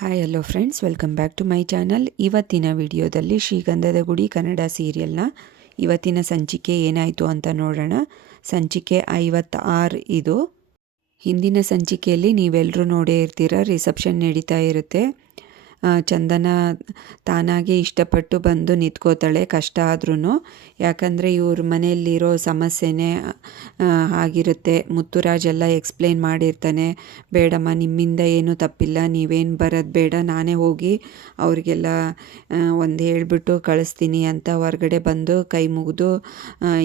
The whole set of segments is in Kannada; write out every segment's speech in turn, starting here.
Hi hello friends, welcome back to my channel. ಇವತ್ತಿನ ವಿಡಿಯೋದಲ್ಲಿ ಶ್ರೀಗಂಧದ ಗುಡಿ ಕನ್ನಡ ಸೀರಿಯಲ್ನ ಇವತ್ತಿನ ಸಂಚಿಕೆ ಏನಾಯಿತು ಅಂತ ನೋಡೋಣ. ಸಂಚಿಕೆ 56 ಇದು. ಹಿಂದಿನ ಸಂಚಿಕೆಯಲ್ಲಿ ನೀವೆಲ್ಲರೂ ನೋಡೇ ಇರ್ತೀರ, ರಿಸೆಪ್ಷನ್ ನಡೀತಾ ಇರುತ್ತೆ. ಚಂದನ ತಾನಾಗೆ ಇಷ್ಟಪಟ್ಟು ಬಂದು ನಿಂತ್ಕೋತಾಳೆ, ಕಷ್ಟ ಆದ್ರೂ. ಯಾಕಂದರೆ ಇವ್ರ ಮನೆಯಲ್ಲಿರೋ ಸಮಸ್ಯೆನೇ ಆಗಿರುತ್ತೆ. ಮುತ್ತುರಾಜ್ ಎಲ್ಲ ಎಕ್ಸ್ಪ್ಲೇನ್ ಮಾಡಿರ್ತಾನೆ, ಬೇಡಮ್ಮ ನಿಮ್ಮಿಂದ ಏನೂ ತಪ್ಪಿಲ್ಲ, ನೀವೇನು ಬರೋದು ಬೇಡ, ನಾನೇ ಹೋಗಿ ಅವ್ರಿಗೆಲ್ಲ ಒಂದು ಹೇಳಿಬಿಟ್ಟು ಕಳಿಸ್ತೀನಿ ಅಂತ ಹೊರಗಡೆ ಬಂದು ಕೈ ಮುಗಿದು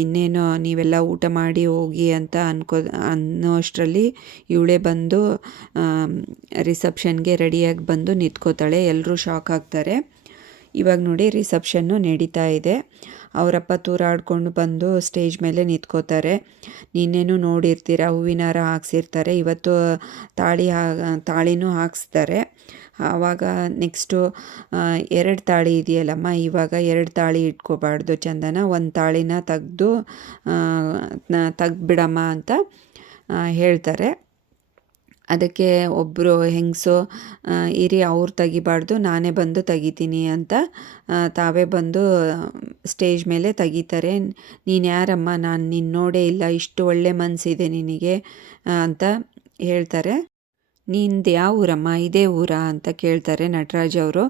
ಇನ್ನೇನು ನೀವೆಲ್ಲ ಊಟ ಮಾಡಿ ಹೋಗಿ ಅಂತ ಅನ್ನೋಷ್ಟರಲ್ಲಿ ಇವಳೇ ಬಂದು ರಿಸೆಪ್ಷನ್ಗೆ ರೆಡಿಯಾಗಿ ಬಂದು ನಿಂತ್ಕೋತಾಳೆ. ಎಲ್ಲರೂ ಶಾಕ್ ಆಗ್ತಾರೆ. ಇವಾಗ ನೋಡಿ ರಿಸೆಪ್ಷನ್ನು ನಡೀತಾ ಇದೆ. ಅವರಪ್ಪ ತೂರಾಡ್ಕೊಂಡು ಬಂದು ಸ್ಟೇಜ್ ಮೇಲೆ ನಿಂತ್ಕೋತಾರೆ. ನೀನೇನು ನೋಡಿರ್ತೀರ, ಹೂವಿನ ಹಾರ ಹಾಕ್ಸಿರ್ತಾರೆ, ಇವತ್ತು ತಾಳಿನೂ ಹಾಕ್ಸ್ತಾರೆ. ಆವಾಗ ನೆಕ್ಸ್ಟು 2 ತಾಳಿ ಇದೆಯಲ್ಲಮ್ಮ, ಇವಾಗ 2 ತಾಳಿ ಇಟ್ಕೋಬಾರ್ದು ಚಂದನ, ಒಂದು ತಾಳಿನ ತೆಗ್ದುಬಿಡಮ್ಮ ಅಂತ ಹೇಳ್ತಾರೆ. ಅದಕ್ಕೆ ಒಬ್ಬರು ಹೆಂಗಸು, ಇರಿ ಅವ್ರು ತೆಗಿಬಾರ್ದು, ನಾನೇ ಬಂದು ತೆಗಿತೀನಿ ಅಂತ ತಾವೇ ಬಂದು ಸ್ಟೇಜ್ ಮೇಲೆ ತೆಗಿತಾರೆ. ನೀನು ಯಾರಮ್ಮ, ನಾನು ನಿನ್ನ ನೋಡೇ ಇಲ್ಲ, ಇಷ್ಟು ಒಳ್ಳೆ ಮನಸ್ಸಿದೆ ನಿನಗೆ ಅಂತ ಹೇಳ್ತಾರೆ. ನಿಂದು ಯಾವ ಊರಮ್ಮ, ಇದೇ ಊರಾ ಅಂತ ಕೇಳ್ತಾರೆ ನಟರಾಜ್ ಅವರು.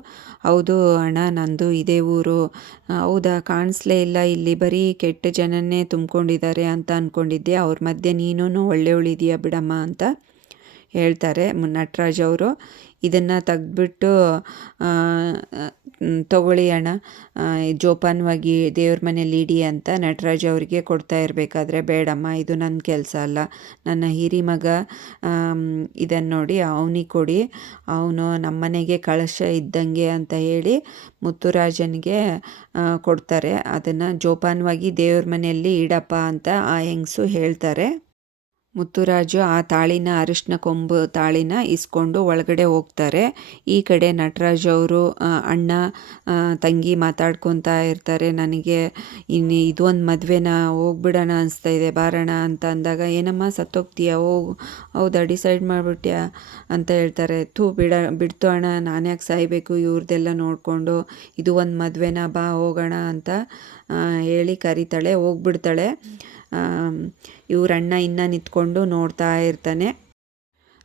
ಹೌದು ಅಣ್ಣ, ನಂದು ಇದೇ ಊರು. ಹೌದಾ, ಕಾಣಿಸ್ಲೇ ಇಲ್ಲ, ಇಲ್ಲಿ ಬರೀ ಕೆಟ್ಟ ಜನನ್ನೇ ತುಂಬ್ಕೊಂಡಿದ್ದಾರೆ ಅಂತ ಅಂದ್ಕೊಂಡಿದ್ದೆ, ಅವ್ರ ಮಧ್ಯೆ ನೀನೂ ಒಳ್ಳೆಯವಳಿದೆಯಾ ಬಿಡಮ್ಮ ಅಂತ ಹೇಳ್ತಾರೆ ನಟರಾಜ್ ಅವರು. ಇದನ್ನು ತೆಗ್ದುಬಿಟ್ಟು ತಗೊಳ್ಳಿ ಅಣ್ಣ, ಜೋಪಾನವಾಗಿ ದೇವ್ರ ಮನೇಲಿ ಇಡಿ ಅಂತ ನಟರಾಜ್ ಅವರಿಗೆ ಕೊಡ್ತಾ ಇರಬೇಕಾದ್ರೆ, ಬೇಡಮ್ಮ ಇದು ನನ್ನ ಕೆಲಸ ಅಲ್ಲ, ನನ್ನ ಹಿರಿ ಮಗ ಇದನ್ನು ನೋಡಿ ಅವನಿಗೆ ಕೊಡಿ, ಅವನು ನಮ್ಮನೆಗೆ ಕಳಶ ಇದ್ದಂಗೆ ಅಂತ ಹೇಳಿ ಮುತ್ತುರಾಜನಿಗೆ ಕೊಡ್ತಾರೆ. ಅದನ್ನು ಜೋಪಾನವಾಗಿ ದೇವ್ರ ಮನೆಯಲ್ಲಿ ಇಡಪ್ಪ ಅಂತ ಆ ಹೆಂಗಸು ಹೇಳ್ತಾರೆ. ಮುತ್ತುರಾಜು ಆ ತಾಳಿನ, ಅರಿಶಿನ ಕೊಂಬು ತಾಳಿನ ಇಸ್ಕೊಂಡು ಒಳಗಡೆ ಹೋಗ್ತಾರೆ. ಈ ಕಡೆ ನಟರಾಜ್ ಅವರು ಅಣ್ಣ ತಂಗಿ ಮಾತಾಡ್ಕೊತಾ ಇರ್ತಾರೆ. ನನಗೆ ಇನ್ನು ಇದೊಂದು ಮದುವೆನ ಹೋಗ್ಬಿಡೋಣ ಅನಿಸ್ತಾ ಇದೆ, ಬಾರೋಣ ಅಂತ ಅಂದಾಗ, ಏನಮ್ಮ ಸತ್ತೋಗ್ತೀಯ, ಹೌದಾ ಡಿಸೈಡ್ ಮಾಡಿಬಿಟ್ಯಾ ಅಂತ ಹೇಳ್ತಾರೆ. ಬಿಡ್ತು ಅಣ್ಣ, ನಾನು ಯಾಕೆ ಸಾಯಬೇಕು ಇವ್ರದ್ದೆಲ್ಲ ನೋಡಿಕೊಂಡು, ಇದು ಒಂದು ಮದುವೆನ, ಬಾ ಹೋಗೋಣ ಅಂತ ಹೇಳಿ ಕರೀತಾಳೆ. ಹೋಗ್ಬಿಡ್ತಾಳೆ. ಇವ್ರಣ್ಣ ಇನ್ನೂ ನಿಂತ್ಕೊಂಡು ನೋಡ್ತಾ ಇರ್ತಾನೆ.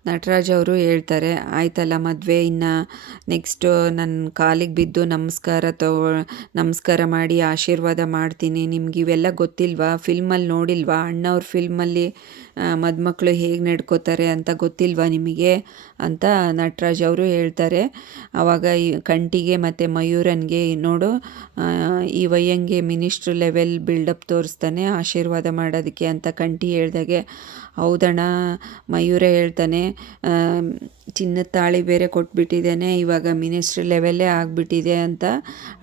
ನಟರಾಜ್ ಅವರು ಹೇಳ್ತಾರೆ, ಆಯ್ತಲ್ಲ ಮದುವೆ, ಇನ್ನು ನೆಕ್ಸ್ಟು ನನ್ನ ಕಾಲಿಗೆ ಬಿದ್ದು ನಮಸ್ಕಾರ ಮಾಡಿ ಆಶೀರ್ವಾದ ಮಾಡ್ತೀನಿ. ನಿಮ್ಗೆ ಇವೆಲ್ಲ ಗೊತ್ತಿಲ್ವಾ, ಫಿಲ್ಮಲ್ಲಿ ನೋಡಿಲ್ವಾ, ಅಣ್ಣವ್ರ ಫಿಲ್ಮಲ್ಲಿ ಮದುಮಕ್ಕಳು ಹೇಗೆ ನಡ್ಕೋತಾರೆ ಅಂತ ಗೊತ್ತಿಲ್ವಾ ನಿಮಗೆ ಅಂತ ನಟರಾಜ್ ಅವರು ಹೇಳ್ತಾರೆ. ಆವಾಗ ಈ ಕಂಠಿಗೆ ಮತ್ತು ಮಯೂರನ್ಗೆ, ನೋಡು ಈ ವಯ್ಯಂಗೆ ಮಿನಿಸ್ಟ್ರ್ ಲೆವೆಲ್ ಬಿಲ್ಡಪ್ ತೋರಿಸ್ತಾನೆ ಆಶೀರ್ವಾದ ಮಾಡೋದಕ್ಕೆ ಅಂತ ಕಂಠಿ ಹೇಳ್ದಾಗೆ, ಹೌದಣ್ಣ ಮಯೂರ ಹೇಳ್ತಾನೆ, ಚಿನ್ನದ ತಾಳಿ ಬೇರೆ ಕೊಟ್ಬಿಟ್ಟಿದ್ದೇನೆ, ಇವಾಗ ಮಿನಿಸ್ಟ್ರಿ ಲೆವೆಲ್ಲೇ ಆಗಿಬಿಟ್ಟಿದೆ ಅಂತ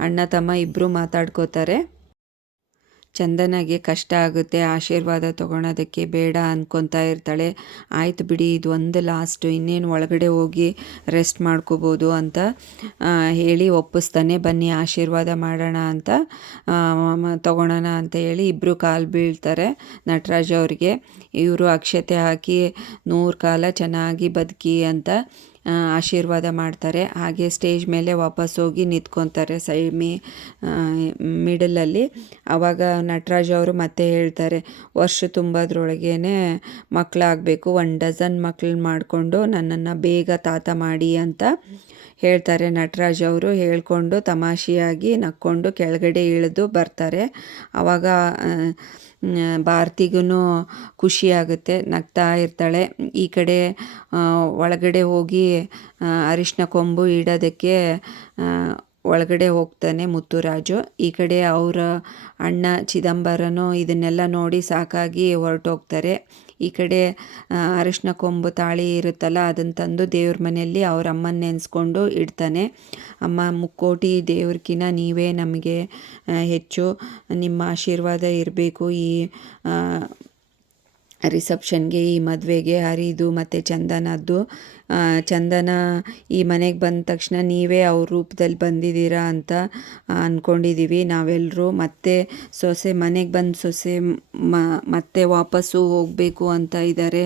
ಅಣ್ಣ ತಮ್ಮ ಇಬ್ಬರು ಮಾತಾಡ್ಕೋತಾರೆ. ಚಂದನಾಗೆ ಕಷ್ಟ ಆಗುತ್ತೆ ಆಶೀರ್ವಾದ ತೊಗೊಳೋದಕ್ಕೆ, ಬೇಡ ಅಂದ್ಕೊತಾ ಇರ್ತಾಳೆ. ಆಯ್ತು ಬಿಡಿ, ಇದು ಒಂದು ಲಾಸ್ಟು, ಇನ್ನೇನು ಒಳಗಡೆ ಹೋಗಿ ರೆಸ್ಟ್ ಮಾಡ್ಕೋಬೋದು ಅಂತ ಹೇಳಿ ಒಪ್ಪಿಸ್ತಾನೆ. ಬನ್ನಿ ಆಶೀರ್ವಾದ ಮಾಡೋಣ ಅಂತ ತೊಗೊಳೋಣ ಅಂತ ಹೇಳಿ ಇಬ್ಬರು ಕಾಲು ಬೀಳ್ತಾರೆ ನಟರಾಜ್ ಅವ್ರಿಗೆ. ಇವರು ಅಕ್ಷತೆ ಹಾಕಿ 100 ಕಾಲ ಚೆನ್ನಾಗಿ ಬದುಕಿ ಅಂತ ಆಶೀರ್ವಾದ ಮಾಡ್ತಾರೆ. ಹಾಗೆ ಸ್ಟೇಜ್ ಮೇಲೆ ವಾಪಸ್ ಹೋಗಿ ನಿಂತ್ಕೊತಾರೆ ಮಿಡಲಲ್ಲಿ. ಆವಾಗ ನಟರಾಜ್ ಅವರು ಮತ್ತೆ ಹೇಳ್ತಾರೆ, ವರ್ಷ ತುಂಬೋದ್ರೊಳಗೇ ಮಕ್ಕಳಾಗಬೇಕು, 1 ಡಜನ್ ಮಕ್ಕಳು ಮಾಡಿಕೊಂಡು ನನ್ನನ್ನು ಬೇಗ ತಾತ ಮಾಡಿ ಅಂತ ಹೇಳ್ತಾರೆ. ನಟರಾಜ್ ಅವರು ಹೇಳ್ಕೊಂಡು ತಮಾಷೆಯಾಗಿ ನಕ್ಕೊಂಡು ಕೆಳಗಡೆ ಇಳಿದು ಬರ್ತಾರೆ. ಆವಾಗ ಭಾರತಿಗೂ ಖುಷಿಯಾಗುತ್ತೆ, ನಗ್ತಾ ಇರ್ತಾಳೆ. ಈ ಕಡೆ ಒಳಗಡೆ ಹೋಗಿ ಅರಿಶಿನ ಕೊಂಬು ಇಡೋದಕ್ಕೆ ಒಳಗಡೆ ಹೋಗ್ತಾನೆ ಮುತ್ತುರಾಜು. ಈ ಕಡೆ ಅವರ ಅಣ್ಣ ಚಿದಂಬರನು ಇದನ್ನೆಲ್ಲ ನೋಡಿ ಸಾಕಾಗಿ ಹೊರಟೋಗ್ತಾರೆ. ಈ ಕಡೆ ಅರಿಶಿನ ಕೊಂಬು ತಾಳಿ ಇರುತ್ತಲ್ಲ, ಅದನ್ನು ತಂದು ದೇವ್ರ ಮನೆಯಲ್ಲಿ ಅವ್ರ ಅಮ್ಮನ ನೆನೆಸ್ಕೊಂಡು ಇಡ್ತಾನೆ. ಅಮ್ಮ, ಮುಕ್ಕೋಟಿ ದೇವ್ರಕಿನ್ನ ನೀವೇ ನಮಗೆ ಹೆಚ್ಚು, ನಿಮ್ಮ ಆಶೀರ್ವಾದ ಇರಬೇಕು ಈ ರಿಸೆಪ್ಷನ್ಗೆ ಈ ಮದುವೆಗೆ ಹರಿದು ಮತ್ತು ಚಂದನದ್ದು. ಚಂದನ ಈ ಮನೆಗೆ ಬಂದ ತಕ್ಷಣ ನೀವೇ ಅವ್ರ ರೂಪದಲ್ಲಿ ಬಂದಿದ್ದೀರಾ ಅಂತ ಅಂದ್ಕೊಂಡಿದ್ದೀವಿ ನಾವೆಲ್ಲರೂ. ಮತ್ತೆ ಸೊಸೆ ಮನೆಗೆ ಬಂದು ಸೊಸೆ ಮತ್ತೆ ವಾಪಸ್ಸು ಹೋಗಬೇಕು ಅಂತ ಇದ್ದಾರೆ.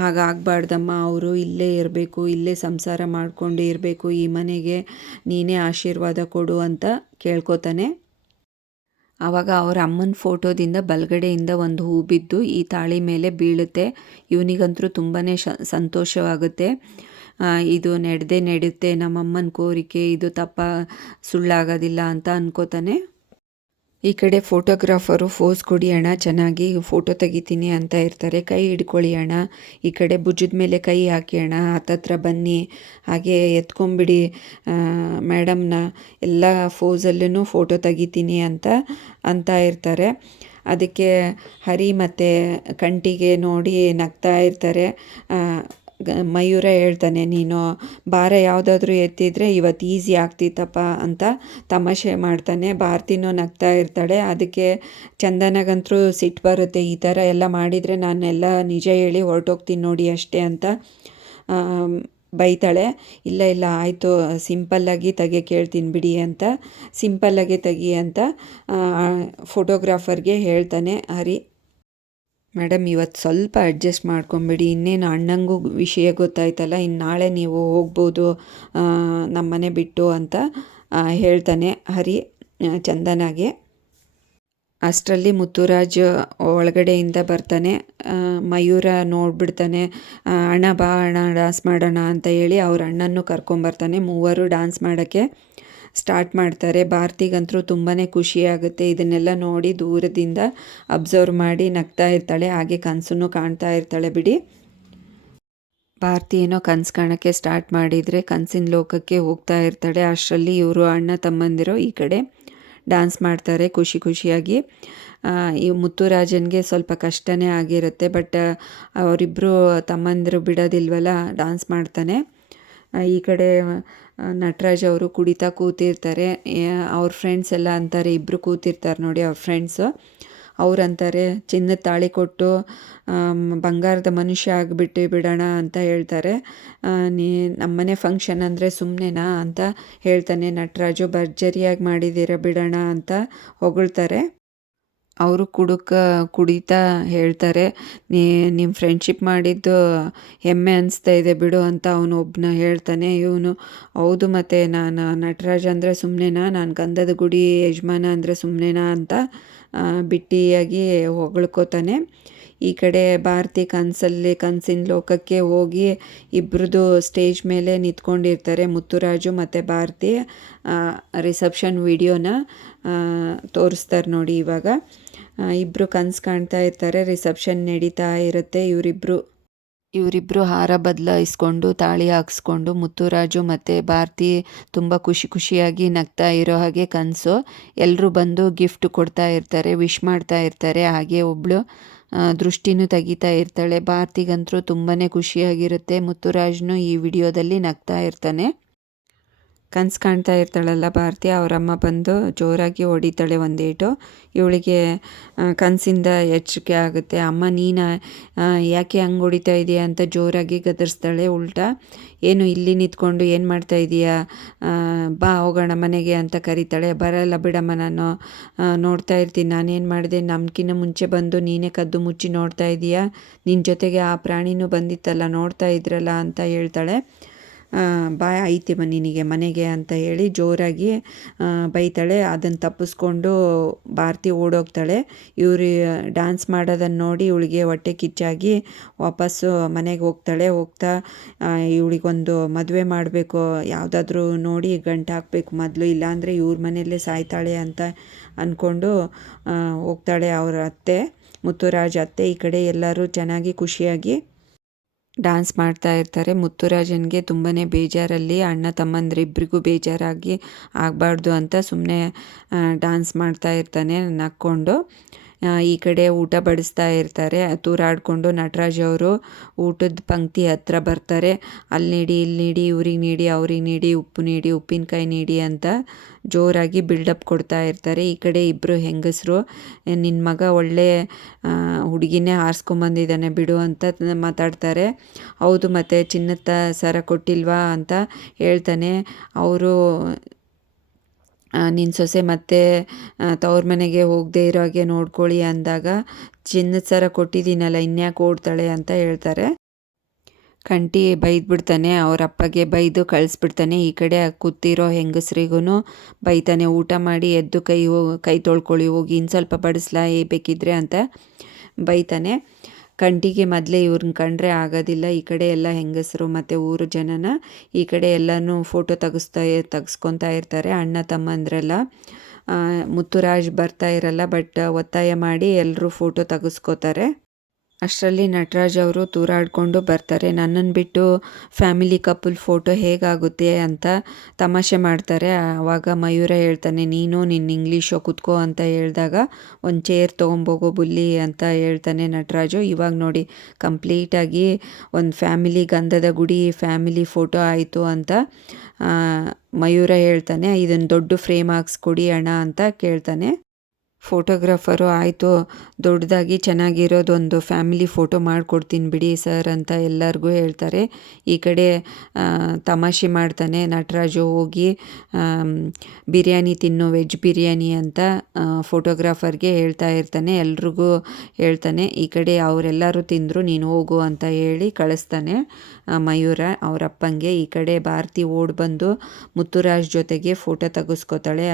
ಹಾಗಾಗಬಾರ್ದಮ್ಮ, ಅವರು ಇಲ್ಲೇ ಇರಬೇಕು, ಇಲ್ಲೇ ಸಂಸಾರ ಮಾಡಿಕೊಂಡು ಇರಬೇಕು, ಈ ಮನೆಗೆ ನೀನೇ ಆಶೀರ್ವಾದ ಕೊಡು ಅಂತ ಕೇಳ್ಕೊತಾನೆ. ಆವಾಗ ಅವರ ಅಮ್ಮನ ಫೋಟೋದಿಂದ ಬಲಗಡೆಯಿಂದ ಒಂದು ಹೂ ಬಿದ್ದು ಈ ತಾಳಿ ಮೇಲೆ ಬೀಳುತ್ತೆ. ಇವನಿಗಂತೂ ತುಂಬಾ ಸಂತೋಷವಾಗುತ್ತೆ. ಇದು ನಡೆಯುತ್ತೆ, ನಮ್ಮಮ್ಮನ ಕೋರಿಕೆ ಇದು ಸುಳ್ಳಾಗೋದಿಲ್ಲ ಅಂತ ಅನ್ಕೋತಾನೆ. ಈ ಕಡೆ ಫೋಟೋಗ್ರಾಫರು ಫೋಸ್ ಕೊಡಿ ಅಣ್ಣ, ಚೆನ್ನಾಗಿ ಫೋಟೋ ತೆಗಿತೀನಿ ಅಂತ ಇರ್ತಾರೆ. ಕೈ ಹಿಡ್ಕೊಳ್ಳಿ ಅಣ್ಣ, ಈ ಕಡೆ ಭುಜದ ಮೇಲೆ ಕೈ ಹಾಕಿ ಅಣ್ಣ, ಹತ್ತತ್ರ ಬನ್ನಿ, ಹಾಗೆ ಎತ್ಕೊಂಬಿಡಿ ಮೇಡಮ್ನ, ಎಲ್ಲ ಫೋಸಲ್ಲೂ ಫೋಟೋ ತೆಗಿತೀನಿ ಅಂತ ಇರ್ತಾರೆ. ಅದಕ್ಕೆ ಹರಿ ಮತ್ತು ಕಂಟಿಗೆ ನೋಡಿ ನಗ್ತಾ ಇರ್ತಾರೆ. ಮಯೂರ ಹೇಳ್ತಾನೆ, ನೀನು ಭಾರ ಯಾವುದಾದ್ರೂ ಎತ್ತಿದರೆ ಇವತ್ತು ಈಸಿ ಆಗ್ತಿತ್ತಪ್ಪ ಅಂತ ತಮಾಷೆ ಮಾಡ್ತಾನೆ. ಭಾರತಿನೂ ನಗ್ತಾ ಇರ್ತಾಳೆ. ಅದಕ್ಕೆ ಚಂದನಗಂತೂ ಸಿಟ್ಟು ಬರುತ್ತೆ, ಈ ಥರ ಎಲ್ಲ ಮಾಡಿದರೆ ನಾನೆಲ್ಲ ನಿಜ ಹೇಳಿ ಹೊರಟೋಗ್ತೀನಿ ನೋಡಿ ಅಷ್ಟೇ ಅಂತ ಬೈತಾಳೆ. ಇಲ್ಲ ಆಯಿತು, ಸಿಂಪಲ್ಲಾಗಿ ತೆಗಿಯೋಕ್ಕೆ ಹೇಳ್ತೀನಿ ಬಿಡಿ ಅಂತ ಸಿಂಪಲ್ಲಾಗಿ ತೆಗಿ ಅಂತ ಫೋಟೋಗ್ರಾಫರ್ಗೆ ಹೇಳ್ತಾನೆ ಹರಿ. ಮೇಡಮ್, ಇವತ್ತು ಸ್ವಲ್ಪ ಅಡ್ಜಸ್ಟ್ ಮಾಡ್ಕೊಂಬಿಡಿ, ಇನ್ನೇನು ಅಣ್ಣಂಗೂ ವಿಷಯ ಗೊತ್ತಾಯ್ತಲ್ಲ, ಇನ್ನು ನಾಳೆ ನೀವು ಹೋಗ್ಬೋದು ನಮ್ಮನೆ ಬಿಟ್ಟು ಅಂತ ಹೇಳ್ತಾನೆ ಹರಿ ಚಂದನಾಗೆ. ಅಷ್ಟರಲ್ಲಿ ಮುತ್ತುರಾಜ್ ಒಳಗಡೆಯಿಂದ ಬರ್ತಾನೆ. ಮಯೂರ ನೋಡಿಬಿಡ್ತಾನೆ. ಅಣ್ಣ ಬಾ ಅಣ್ಣ ಡ್ಯಾನ್ಸ್ ಮಾಡೋಣ ಅಂತ ಹೇಳಿ ಅವ್ರ ಅಣ್ಣನೂ ಕರ್ಕೊಂಬರ್ತಾನೆ. ಮೂವರು ಡ್ಯಾನ್ಸ್ ಮಾಡೋಕ್ಕೆ ಸ್ಟಾರ್ಟ್ ಮಾಡ್ತಾರೆ. ಭಾರತಿಗಂತೂ ತುಂಬಾ ಖುಷಿಯಾಗುತ್ತೆ. ಇದನ್ನೆಲ್ಲ ನೋಡಿ ದೂರದಿಂದ ಅಬ್ಸರ್ವ್ ಮಾಡಿ ನಗ್ತಾ ಇರ್ತಾಳೆ. ಹಾಗೆ ಕನಸನ್ನು ಕಾಣ್ತಾ ಇರ್ತಾಳೆ ಬಿಡಿ. ಭಾರತಿ ಏನೋ ಕನಸು ಕಾಣೋಕ್ಕೆ ಸ್ಟಾರ್ಟ್ ಮಾಡಿದರೆ ಕನಸಿನ ಲೋಕಕ್ಕೆ ಹೋಗ್ತಾ ಇರ್ತಾಳೆ. ಅಷ್ಟರಲ್ಲಿ ಇವರು ಅಣ್ಣ ತಮ್ಮಂದಿರು ಈ ಕಡೆ ಡ್ಯಾನ್ಸ್ ಮಾಡ್ತಾರೆ ಖುಷಿಯಾಗಿ. ಈ ಮುತ್ತುರಾಜನ್ಗೆ ಸ್ವಲ್ಪ ಕಷ್ಟನೇ ಆಗಿರುತ್ತೆ, ಬಟ್ ಅವರಿಬ್ಬರು ತಮ್ಮಂದಿರು ಬಿಡೋದಿಲ್ವಲ್ಲ, ಡ್ಯಾನ್ಸ್ ಮಾಡ್ತಾನೆ. ಈ ಕಡೆ ನಟರಾಜ್ ಅವರು ಕುಡಿತಾ ಕೂತಿರ್ತಾರೆ. ಅವ್ರ ಫ್ರೆಂಡ್ಸ್ ಎಲ್ಲ ಅಂತಾರೆ, ಇಬ್ಬರು ಕೂತಿರ್ತಾರೆ ನೋಡಿ ಅವ್ರ ಫ್ರೆಂಡ್ಸು, ಅವ್ರು ಅಂತಾರೆ ಚಿನ್ನದ ತಾಳಿ ಕೊಟ್ಟು ಬಂಗಾರದ ಮನುಷ್ಯ ಆಗಿಬಿಟ್ಟು ಬಿಡೋಣ ಅಂತ ಹೇಳ್ತಾರೆ. ನಮ್ಮನೆ ಫಂಕ್ಷನ್ ಅಂದರೆ ಸುಮ್ಮನೆನಾ ಅಂತ ಹೇಳ್ತಾನೆ ನಟರಾಜು. ಭರ್ಜರಿಯಾಗಿ ಮಾಡಿದ್ದೀರ ಬಿಡೋಣ ಅಂತ ಹೊಗಳ್ತಾರೆ. ಅವರು ಕುಡಿತಾ ಹೇಳ್ತಾರೆ, ನಿಮ್ಮ ಫ್ರೆಂಡ್ಶಿಪ್ ಮಾಡಿದ್ದು ಹೆಮ್ಮೆ ಅನಿಸ್ತಾ ಇದೆ ಬಿಡು ಅಂತ ಅವನು ಒಬ್ಬನ ಹೇಳ್ತಾನೆ. ಇವನು ಹೌದು, ಮತ್ತು ನಾನು ನಟರಾಜ ಅಂದರೆ ಸುಮ್ಮನೆನಾ, ನಾನು ಗಂಧದ ಗುಡಿ ಯಜಮಾನ ಅಂದರೆ ಸುಮ್ಮನೆನಾ ಅಂತ ಬಿಟ್ಟಿಯಾಗಿ ಹೊಗಳ್ಕೋತಾನೆ. ಈ ಕಡೆ ಭಾರತಿ ಕನಸಿನ ಲೋಕಕ್ಕೆ ಹೋಗಿ ಇಬ್ಬರದು ಸ್ಟೇಜ್ ಮೇಲೆ ನಿಂತ್ಕೊಂಡಿರ್ತಾರೆ. ಮುತ್ತುರಾಜು ಮತ್ತು ಭಾರತಿ ರಿಸೆಪ್ಷನ್ ವಿಡಿಯೋನ ತೋರಿಸ್ತಾರೆ ನೋಡಿ ಇವಾಗ. ಇಬ್ಬರು ಕನಸು ಕಾಣ್ತಾ ಇರ್ತಾರೆ, ರಿಸೆಪ್ಷನ್ ನಡೀತಾ ಇರುತ್ತೆ. ಇವರಿಬ್ಬರು ಹಾರ ಬದಲಾಯಿಸ್ಕೊಂಡು ತಾಳಿ ಹಾಕ್ಸ್ಕೊಂಡು ಮುತ್ತುರಾಜು ಮತ್ತು ಭಾರತಿ ತುಂಬ ಖುಷಿಯಾಗಿ ನಗ್ತಾ ಇರೋ ಹಾಗೆ ಕನಸು. ಎಲ್ಲರೂ ಬಂದು ಗಿಫ್ಟ್ ಕೊಡ್ತಾ ಇರ್ತಾರೆ, ವಿಶ್ ಮಾಡ್ತಾ ಇರ್ತಾರೆ. ಹಾಗೆ ಒಬ್ಬಳು ದೃಷ್ಟಿನೂ ತೆಗಿತಾ ಇರ್ತಾಳೆ. ಭಾರತಿಗಂತೂ ತುಂಬಾ ಖುಷಿಯಾಗಿರುತ್ತೆ. ಮುತ್ತುರಾಜ್ನು ಈ ವಿಡಿಯೋದಲ್ಲಿ ನಗ್ತಾ ಇರ್ತಾನೆ. ಕನಸು ಕಾಣ್ತಾ ಇರ್ತಾಳಲ್ಲ ಭಾರತಿ, ಅವರಮ್ಮ ಬಂದು ಜೋರಾಗಿ ಹೊಡಿತಾಳೆ ಒಂದೇಟು. ಇವಳಿಗೆ ಕನಸಿಂದ ಎಚ್ಚರಿಕೆ ಆಗುತ್ತೆ. ಅಮ್ಮ ನೀನು ಯಾಕೆ ಹಂಗೆ ಹೊಡಿತಾ ಇದೆಯಾ ಅಂತ ಜೋರಾಗಿ ಗದರಿಸ್ತಾಳೆ. ಉಲ್ಟಾ ಏನು ಇಲ್ಲಿ ನಿಂತ್ಕೊಂಡು ಏನು ಮಾಡ್ತಾ ಇದೀಯಾ, ಬಾ ಹೋಗೋಣ ಮನೆಗೆ ಅಂತ ಕರೀತಾಳೆ. ಬರಲ್ಲ ಬಿಡಮ್ಮ, ನಾನು ನೋಡ್ತಾ ಇರ್ತೀನಿ, ನಾನೇನು ಮಾಡಿದೆ, ನಮ್ಗಿನ್ನ ಮುಂಚೆ ಬಂದು ನೀನೇ ಕದ್ದು ಮುಚ್ಚಿ ನೋಡ್ತಾ ಇದೀಯಾ, ನಿನ್ನ ಜೊತೆಗೆ ಆ ಪ್ರಾಣಿನೂ ಬಂದಿತ್ತಲ್ಲ ನೋಡ್ತಾ ಇದ್ರಲ್ಲ ಅಂತ ಹೇಳ್ತಾಳೆ. ಬಾ ಐತಿಮ್ಮ ನಿನಗೆ ಮನೆಗೆ ಅಂತ ಹೇಳಿ ಜೋರಾಗಿ ಬೈತಾಳೆ. ಅದನ್ನು ತಪ್ಪಿಸ್ಕೊಂಡು ಭಾರತಿ ಓಡೋಗ್ತಾಳೆ. ಇವರು ಡ್ಯಾನ್ಸ್ ಮಾಡೋದನ್ನು ನೋಡಿ ಇವಳಿಗೆ ಹೊಟ್ಟೆ ಕಿಚ್ಚಾಗಿ ವಾಪಸ್ಸು ಮನೆಗೆ ಹೋಗ್ತಾ ಇವಳಿಗೊಂದು ಮದುವೆ ಮಾಡಬೇಕು, ಯಾವುದಾದ್ರೂ ನೋಡಿ ಗಂಟು ಹಾಕಬೇಕು ಮೊದಲು, ಇಲ್ಲಾಂದರೆ ಇವ್ರ ಮನೆಯಲ್ಲೇ ಸಾಯ್ತಾಳೆ ಅಂತ ಅಂದ್ಕೊಂಡು ಹೋಗ್ತಾಳೆ. ಅವ್ರ ಅತ್ತೆ ಮುತ್ತುರಾಜ್ ಅತ್ತೆ ಈ ಕಡೆ ಎಲ್ಲರೂ ಚೆನ್ನಾಗಿ ಖುಷಿಯಾಗಿ ಡ್ಯಾನ್ಸ್ ಮಾಡ್ತಾ ಇರ್ತಾರೆ. ಮುತ್ತುರಾಜನ್ಗೆ ತುಂಬಾ ಬೇಜಾರಲ್ಲಿ, ಅಣ್ಣ ತಮ್ಮಂದ್ರಿಬ್ರಿಗೂ ಬೇಜಾರಾಗಿ ಆಗಬಾರ್ದು ಅಂತ ಸುಮ್ಮನೆ ಡ್ಯಾನ್ಸ್ ಮಾಡ್ತಾ ಇರ್ತಾನೆ ನಕ್ಕೊಂಡು. ಈ ಕಡೆ ಊಟ ಬಡಿಸ್ತಾ ಇರ್ತಾರೆ. ತೂರಾಡಿಕೊಂಡು ನಟರಾಜ್ ಅವರು ಊಟದ ಪಂಕ್ತಿ ಹತ್ರ ಬರ್ತಾರೆ. ಅಲ್ಲಿ ನೀಡಿ ಇಲ್ಲಿ ನೀಡಿ ಇವ್ರಿಗೆ ನೀಡಿ ಅವ್ರಿಗೆ ನೀಡಿ ಉಪ್ಪು ನೀಡಿ ಉಪ್ಪಿನಕಾಯಿ ನೀಡಿ ಅಂತ ಜೋರಾಗಿ ಬಿಲ್ಡಪ್ ಕೊಡ್ತಾ ಇರ್ತಾರೆ. ಈ ಕಡೆ ಇಬ್ಬರು ಹೆಂಗಸರು ನಿನ್ನ ಮಗ ಒಳ್ಳೆ ಹುಡುಗಿನೇ ಆರಿಸ್ಕೊಂಬಂದಿದ್ದಾನೆ ಬಿಡು ಅಂತ ಮಾತಾಡ್ತಾರೆ. ಹೌದು ಮತ್ತು ಚಿನ್ನದ ಸರ ಕೊಟ್ಟಿಲ್ವಾ ಅಂತ ಹೇಳ್ತಾನೆ. ಅವರು ನಿನ್ನ ಸೊಸೆ ಮತ್ತೆ ತವ್ರ ಮನೆಗೆ ಹೋಗದೆ ಇರೋ ಹಾಗೆ ನೋಡ್ಕೊಳ್ಳಿ ಅಂದಾಗ ಚಿನ್ನದ ಸರ ಕೊಟ್ಟಿದ್ದೀನಲ್ಲ ಇನ್ಯಾಕೆ ಓಡ್ತಾಳೆ ಅಂತ ಹೇಳ್ತಾರೆ. ಕಂಟಿ ಬೈದ್ಬಿಡ್ತಾನೆ, ಅವ್ರ ಅಪ್ಪಗೆ ಬೈದು ಕಳಿಸ್ಬಿಡ್ತಾನೆ. ಈ ಕಡೆ ಕೂತಿರೋ ಹೆಂಗಸ್ರಿಗೂ ಬೈತಾನೆ, ಊಟ ಮಾಡಿ ಎದ್ದು ಕೈ ತೊಳ್ಕೊಳ್ಳಿ ಹೋಗಿ ಇನ್ನು ಸ್ವಲ್ಪ ಬಡಿಸ್ಲಾ ಬೇಕಿದ್ರೆ ಅಂತ ಬೈತಾನೆ. ಕಂಟಿಗೆ ಮೊದಲೇ ಇವ್ರನ್ನ ಕಂಡ್ರೆ ಆಗೋದಿಲ್ಲ. ಈ ಕಡೆ ಎಲ್ಲ ಹೆಂಗಸರು ಮತ್ತು ಊರು ಜನನ ಈ ಕಡೆ ಎಲ್ಲನೂ ಫೋಟೋ ತೆಗೆಸ್ಕೊತಾ ಇರ್ತಾರೆ. ಅಣ್ಣ ತಮ್ಮಂದ್ರೆಲ್ಲ ಮುತ್ತುರಾಜ್ ಬರ್ತಾ ಇರಲ್ಲ, ಬಟ್ ಒತ್ತಾಯ ಮಾಡಿ ಎಲ್ಲರೂ ಫೋಟೋ ತೆಗೆಸ್ಕೋತಾರೆ. ಅಷ್ಟರಲ್ಲಿ ನಟರಾಜ್ ಅವರು ತೂರಾಡಿಕೊಂಡು ಬರ್ತಾರೆ. ನನ್ನನ್ನು ಬಿಟ್ಟು ಫ್ಯಾಮಿಲಿ ಕಪಲ್ ಫೋಟೋ ಹೇಗಾಗುತ್ತೆ ಅಂತ ತಮಾಷೆ ಮಾಡ್ತಾರೆ. ಆವಾಗ ಮಯೂರ ಹೇಳ್ತಾನೆ, ನೀನು ನಿನ್ನ ಇಂಗ್ಲೀಷು ಕುತ್ಕೋ ಅಂತ ಹೇಳಿದಾಗ ಒಂದು ಚೇರ್ ತೊಗೊಂಬೋಗೋ ಬುಲ್ಲಿ ಅಂತ ಹೇಳ್ತಾನೆ ನಟರಾಜು. ಇವಾಗ ನೋಡಿ ಕಂಪ್ಲೀಟಾಗಿ ಒಂದು ಫ್ಯಾಮಿಲಿ ಗಂಧದ ಗುಡಿ ಫ್ಯಾಮಿಲಿ ಫೋಟೋ ಆಯಿತು ಅಂತ ಮಯೂರ ಹೇಳ್ತಾನೆ. ಇದನ್ನು ದೊಡ್ಡ ಫ್ರೇಮ್ ಹಾಕ್ಸ್ಕೊಡಿ ಅಣ್ಣ ಅಂತ ಕೇಳ್ತಾನೆ. ಫೋಟೋಗ್ರಾಫರು ಆಯಿತು ದೊಡ್ಡದಾಗಿ ಚೆನ್ನಾಗಿರೋದೊಂದು ಫ್ಯಾಮಿಲಿ ಫೋಟೋ ಮಾಡಿಕೊಡ್ತೀನಿ ಬಿಡಿ ಸರ್ ಅಂತ ಎಲ್ಲರಿಗೂ ಹೇಳ್ತಾರೆ. ಈ ಕಡೆ ತಮಾಷೆ ಮಾಡ್ತಾನೆ ನಟರಾಜು, ಹೋಗಿ ಬಿರಿಯಾನಿ ತಿನ್ನು ವೆಜ್ ಬಿರಿಯಾನಿ ಅಂತ ಫೋಟೋಗ್ರಾಫರ್ಗೆ ಹೇಳ್ತಾ ಇರ್ತಾನೆ. ಎಲ್ರಿಗೂ ಹೇಳ್ತಾನೆ. ಈ ಕಡೆ ಅವರೆಲ್ಲರೂ ತಿಂದರು, ನೀನು ಹೋಗು ಅಂತ ಹೇಳಿ ಕಳಿಸ್ತಾನೆ ಮಯೂರ ಅವ್ರ ಅಪ್ಪಂಗೆ. ಈ ಕಡೆ ಭಾರತಿ ಓಡಿ ಬಂದು ಮುತ್ತುರಾಜ್ ಜೊತೆಗೆ ಫೋಟೋ ತೆಗೆಸ್ಕೋತಾಳೆ.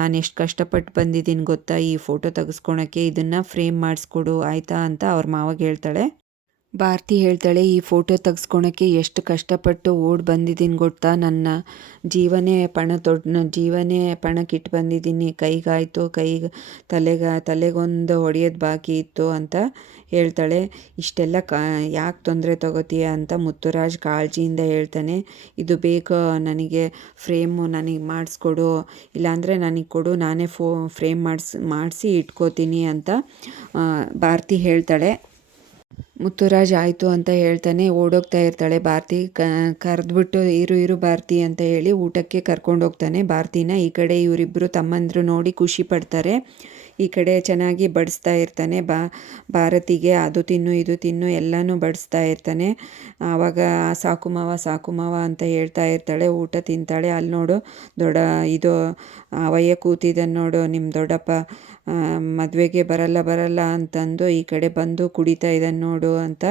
ನಾನು ಎಷ್ಟು ಕಷ್ಟಪಟ್ಟು ಬಂದಿದ್ದೀನಿ ಗೊತ್ತಾ ಈ ಫೋಟೋ ತೆಗೆಸ್ಕೊಳಕ್ಕೆ, ಇದನ್ನು ಫ್ರೇಮ್ ಮಾಡಿಸ್ಕೊಡು ಆಯಿತಾ ಅಂತ ಅವ್ರ ಮಾವಾಗ ಹೇಳ್ತಾಳೆ. ಭಾರತಿ ಹೇಳ್ತಾಳೆ, ಈ ಫೋಟೋ ತೆಗೆಸ್ಕೊಳಕ್ಕೆ ಎಷ್ಟು ಕಷ್ಟಪಟ್ಟು ಓಡಿ ಬಂದಿದ್ದೀನಿ ಗೊತ್ತಾ, ನನ್ನ ಜೀವನೇ ಪಣಕ್ಕಿಟ್ಟು ಬಂದಿದ್ದೀನಿ. ಕೈಗಾಯಿತು, ತಲೆಗೊಂದು ಹೊಡೆಯೋದು ಬಾಕಿ ಇತ್ತು ಅಂತ ಹೇಳ್ತಾಳೆ. ಇಷ್ಟೆಲ್ಲ ಯಾಕೆ ತೊಂದರೆ ತಗೋತೀಯ ಅಂತ ಮುತ್ತುರಾಜ್ ಕಾಳಜಿಯಿಂದ ಹೇಳ್ತಾನೆ. ಇದು ಬೇಕು ನನಗೆ, ಫ್ರೇಮು ನನಗೆ ಮಾಡಿಸ್ಕೊಡು, ಇಲ್ಲಾಂದರೆ ನನಗೆ ಕೊಡು, ನಾನೇ ಫ್ರೇಮ್ ಮಾಡಿಸಿ ಇಟ್ಕೋತೀನಿ ಅಂತ ಭಾರತಿ ಹೇಳ್ತಾಳೆ. ಮುತ್ತುರಾಜ್ ಆಯಿತು ಅಂತ ಹೇಳ್ತಾನೆ. ಓಡೋಗ್ತಾ ಇರ್ತಾಳೆ ಭಾರತಿ. ಕರೆದ್ಬಿಟ್ಟು ಇರು ಭಾರತಿ ಅಂತ ಹೇಳಿ ಊಟಕ್ಕೆ ಕರ್ಕೊಂಡೋಗ್ತಾನೆ ಭಾರತಿನ. ಈ ಕಡೆ ಇವರಿಬ್ಬರು ತಮ್ಮಂದರು ನೋಡಿ ಖುಷಿ ಪಡ್ತಾರೆ. ಈ ಕಡೆ ಚೆನ್ನಾಗಿ ಬಡಿಸ್ತಾ ಇರ್ತಾನೆ. ಭಾರತಿಗೆ ಅದು ತಿನ್ನು ಇದು ತಿನ್ನು ಎಲ್ಲನೂ ಬಡಿಸ್ತಾ ಇರ್ತಾನೆ. ಆವಾಗ ಸಾಕು ಮಾವ ಅಂತ ಹೇಳ್ತಾ ಇರ್ತಾಳೆ. ಊಟ ತಿಂತಾಳೆ. ಅಲ್ಲಿ ನೋಡು ಇದು ಅವಯ್ಯ ಕೂತಿದ್ದಾನೆ ನೋಡು ನಿಮ್ಮ ದೊಡ್ಡಪ್ಪ, ಮದುವೆಗೆ ಬರಲ್ಲ ಅಂತಂದು ಈ ಕಡೆ ಬಂದು ಕುಡಿತಾ ಇದ್ದಾನೆ ನೋಡು ಅಂತ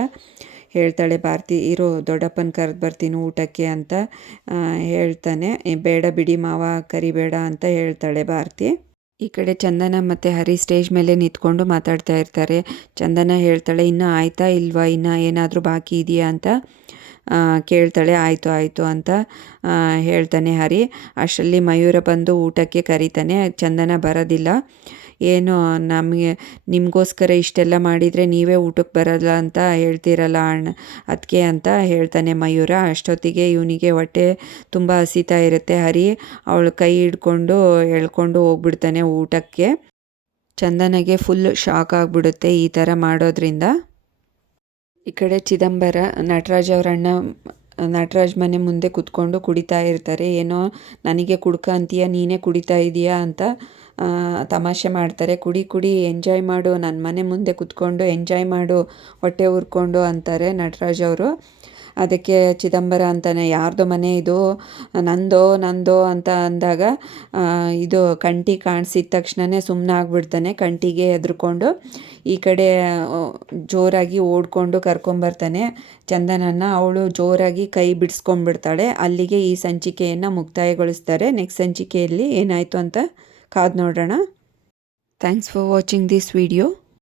ಹೇಳ್ತಾಳೆ ಭಾರತಿ. ಇರೋ ದೊಡ್ಡಪ್ಪನ ಕರೆದು ಬರ್ತೀನಿ ಊಟಕ್ಕೆ ಅಂತ ಹೇಳ್ತಾನೆ. ಬೇಡ ಬಿಡಿ ಮಾವ ಕರಿಬೇಡ ಅಂತ ಹೇಳ್ತಾಳೆ ಭಾರತಿ. ಈ ಕಡೆ ಚಂದನ ಮತ್ತು ಹರಿ ಸ್ಟೇಜ್ ಮೇಲೆ ನಿಂತ್ಕೊಂಡು ಮಾತಾಡ್ತಾ ಇರ್ತಾರೆ. ಚಂದನ ಹೇಳ್ತಾಳೆ, ಇನ್ನೂ ಆಯ್ತಾ ಇಲ್ವಾ, ಇನ್ನೂ ಏನಾದರೂ ಬಾಕಿ ಇದೆಯಾ ಅಂತ ಕೇಳ್ತಾಳೆ. ಆಯಿತು ಅಂತ ಹೇಳ್ತಾನೆ ಹರಿ. ಅಷ್ಟರಲ್ಲಿ ಮಯೂರ ಬಂದು ಊಟಕ್ಕೆ ಕರೀತಾನೆ. ಚಂದನ ಬರೋದಿಲ್ಲ. ಏನು ನಿಮಗೋಸ್ಕರ ಇಷ್ಟೆಲ್ಲ ಮಾಡಿದರೆ ನೀವೇ ಊಟಕ್ಕೆ ಬರಲ್ಲ ಅಂತ ಹೇಳ್ತೀರಲ್ಲ ಅದಕ್ಕೆ ಅಂತ ಹೇಳ್ತಾನೆ ಮಯೂರ. ಅಷ್ಟೊತ್ತಿಗೆ ಇವನಿಗೆ ಹೊಟ್ಟೆ ತುಂಬ ಹಸಿತಾ ಇರುತ್ತೆ. ಹರಿ ಅವಳು ಕೈ ಹಿಡ್ಕೊಂಡು ಎಳ್ಕೊಂಡು ಹೋಗ್ಬಿಡ್ತಾನೆ ಊಟಕ್ಕೆ. ಚಂದನಗೆ ಫುಲ್ ಶಾಕ್ ಆಗಿಬಿಡುತ್ತೆ ಈ ಥರ ಮಾಡೋದ್ರಿಂದ. ಈ ಕಡೆ ಚಿದಂಬರ ನಟರಾಜ್ ಮನೆ ಮುಂದೆ ಕೂತ್ಕೊಂಡು ಕುಡಿತಾ ಇರ್ತಾರೆ. ಏನೋ ನನಗೆ ಕುಡ್ಕ ಅಂತೀಯ, ನೀನೇ ಕುಡಿತಾ ಇದೀಯಾ ಅಂತ ತಮಾಷೆ ಮಾಡ್ತಾರೆ. ಕುಡಿ ಎಂಜಾಯ್ ಮಾಡು, ನನ್ನ ಮನೆ ಮುಂದೆ ಕೂತ್ಕೊಂಡು ಎಂಜಾಯ್ ಮಾಡು, ಹೊಟ್ಟೆ ಉರ್ಕೊಂಡು ಅಂತಾರೆ ನಟರಾಜ್ ಅವರು. ಅದಕ್ಕೆ ಚಿದಂಬರ ಅಂತಾನೆ, ಯಾರ್ದೋ ಮನೆ ಇದು, ನಂದೋ ಅಂತ ಅಂದಾಗ ಇದು ಕಂಟಿ ಕಾಣಿಸಿದ ತಕ್ಷಣವೇ ಸುಮ್ಮನೆ ಆಗಿಬಿಡ್ತಾನೆ. ಕಂಟಿಗೆ ಹೆದರ್ಕೊಂಡು ಈ ಕಡೆ ಜೋರಾಗಿ ಓಡಿಕೊಂಡು ಕರ್ಕೊಂಬರ್ತಾನೆ ಚಂದನನ್ನ. ಅವಳು ಜೋರಾಗಿ ಕೈ ಬಿಡಿಸ್ಕೊಂಡ್ಬಿಡ್ತಾಳೆ. ಅಲ್ಲಿಗೆ ಈ ಸಂಚಿಕೆಯನ್ನು ಮುಕ್ತಾಯಗೊಳಿಸ್ತಾರೆ. ನೆಕ್ಸ್ಟ್ ಸಂಚಿಕೆಯಲ್ಲಿ ಏನಾಯಿತು ಅಂತ ಕಾದು ನೋಡೋಣ. Thanks for watching this video.